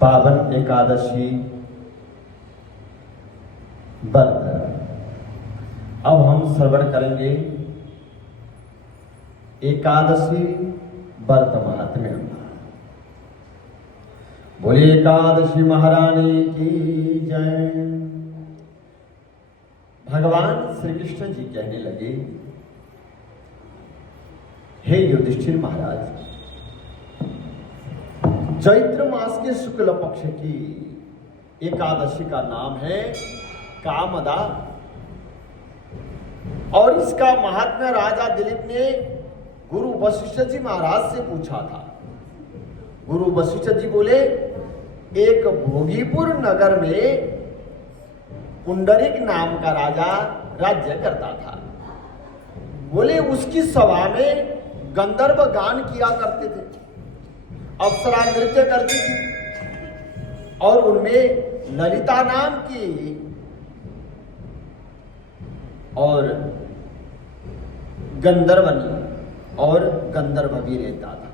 पावन एकादशी व्रत। अब हम श्रवण करेंगे एकादशी व्रत महात्म्य। बोले एकादशी महारानी की जय। भगवान श्री कृष्ण जी कहने लगे, हे युधिष्ठिर महाराज, चैत्र मास के शुक्ल पक्ष की एकादशी का नाम है कामदा, और इसका महात्म्य राजा दिलीप ने गुरु वशिष्ठ जी महाराज से पूछा था। गुरु वशिष्ठ जी बोले, एक भोगीपुर नगर में पुंडरीक नाम का राजा राज्य करता था। बोले उसकी सभा में गंधर्व गान किया करते थे, अप्सरा नृत्य करती थी, और उनमें ललिता नाम की और गंधर्वनी और गंधर्व भी रहता था,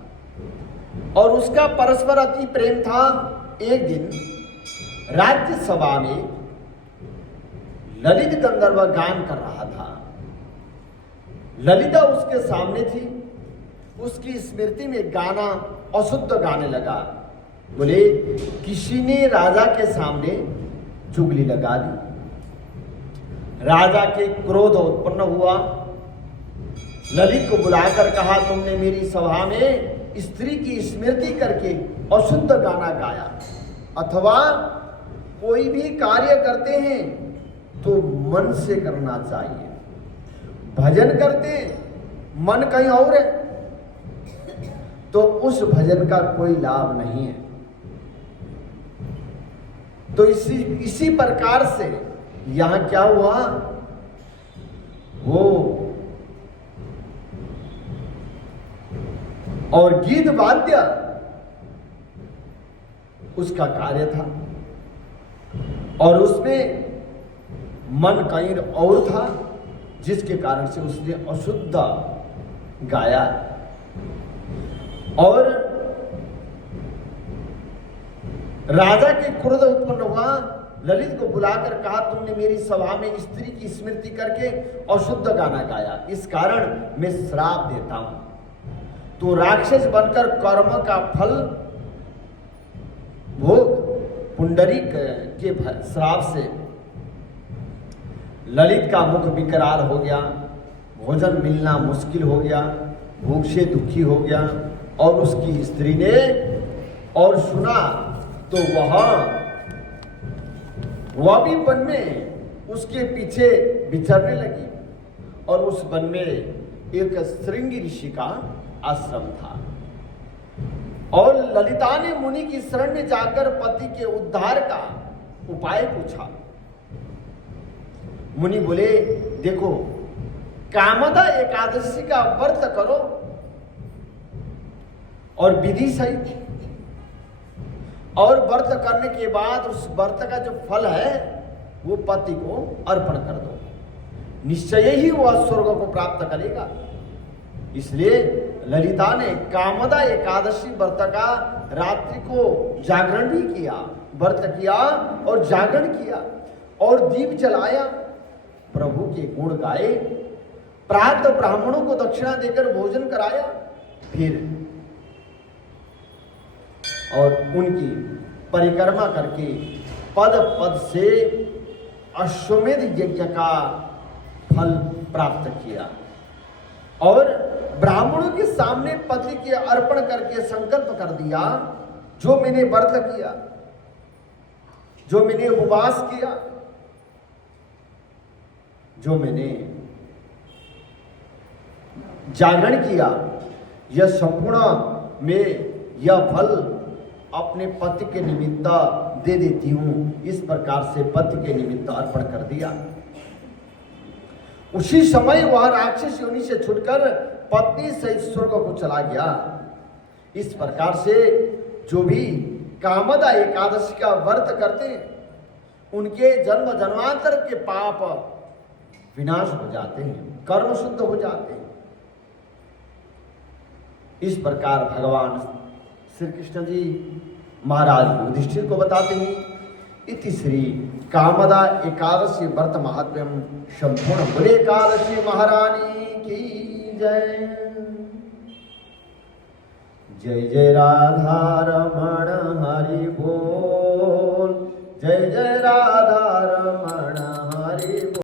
और उसका परस्पर अति प्रेम था। एक दिन राज्यसभा में ललित गंधर्व गान कर रहा था। ललिता उसके सामने थी, उसकी स्मृति में गाना अशुद्ध गाने लगा। बोले किसी ने राजा के सामने चुगली लगा दी। राजा के क्रोध उत्पन्न हुआ। ललित को बुलाकर कहा, तुमने मेरी सभा में स्त्री की स्मृति करके अशुद्ध गाना गाया, अथवा कोई भी कार्य करते हैं तो मन से करना चाहिए। भजन करते मन कहीं और है तो उस भजन का कोई लाभ नहीं है। तो इसी प्रकार से यहां क्या हुआ, वो और गीत वाद्य उसका कार्य था, और उसमें मन कहीं और था, जिसके कारण से उसने अशुद्ध गाया। और राजा के क्रोध उत्पन्न हुआ। ललित को बुलाकर कहा, तुमने मेरी सभा में स्त्री की स्मृति करके अशुद्ध गाना गाया, इस कारण मैं श्राप देता हूं। तो राक्षस बनकर कर्म का फल भोग। पुंडरीक के श्राप से ललित का मुख विकराल हो गया, भोजन मिलना मुश्किल हो गया, भूख से दुखी हो गया। और उसकी स्त्री ने और सुना तो वह भी वन में उसके पीछे विचरने लगी, और उस वन में एक श्रृंगी ऋषि का आश्रम था। और ललिता ने मुनि की शरण में जाकर पति के उद्धार का उपाय पूछा। मुनि बोले, देखो, कामदा एकादशी का व्रत करो और विधि सहित, और व्रत करने के बाद उस व्रत का जो फल है वो पति को अर्पण कर दो, निश्चय ही वह स्वर्ग को प्राप्त करेगा। इसलिए ललिता ने कामदा एकादशी व्रत का रात्रि को जागरण भी किया, व्रत किया और जागरण किया, और दीप जलाया, प्रभु के गुण गाए, प्रातः ब्राह्मणों को दक्षिणा देकर भोजन कराया, फिर और उनकी परिक्रमा करके पद पद से अश्वमेध यज्ञ का फल प्राप्त किया, और ब्राह्मणों के सामने पति के अर्पण करके संकल्प कर दिया, जो मैंने व्रत किया, जो मैंने उपवास किया, जो मैंने जागरण किया, यह संपूर्ण में यह फल अपने पति के निमित्त दे देती हूं। इस प्रकार से पति के निमित्त अर्पण कर दिया। उसी समय वह राक्षस योनि से छुटकर पत्नी सहित स्वर्ग को चला गया। इस प्रकार से जो भी कामदा एकादशी का व्रत करते उनके जन्म जन्मांतर के पाप विनाश हो जाते हैं, कर्म शुद्ध हो जाते हैं। इस प्रकार भगवान श्री कृष्ण जी महाराज युधिष्ठिर को बताते हैं, इति श्री कामदा एकादशी व्रत महात्म्यम संपूर्ण। बोले एकादशी महारानी की जय। जय जय राधा रमण हरि बोल, जय जय राधा रमण हरि बोल।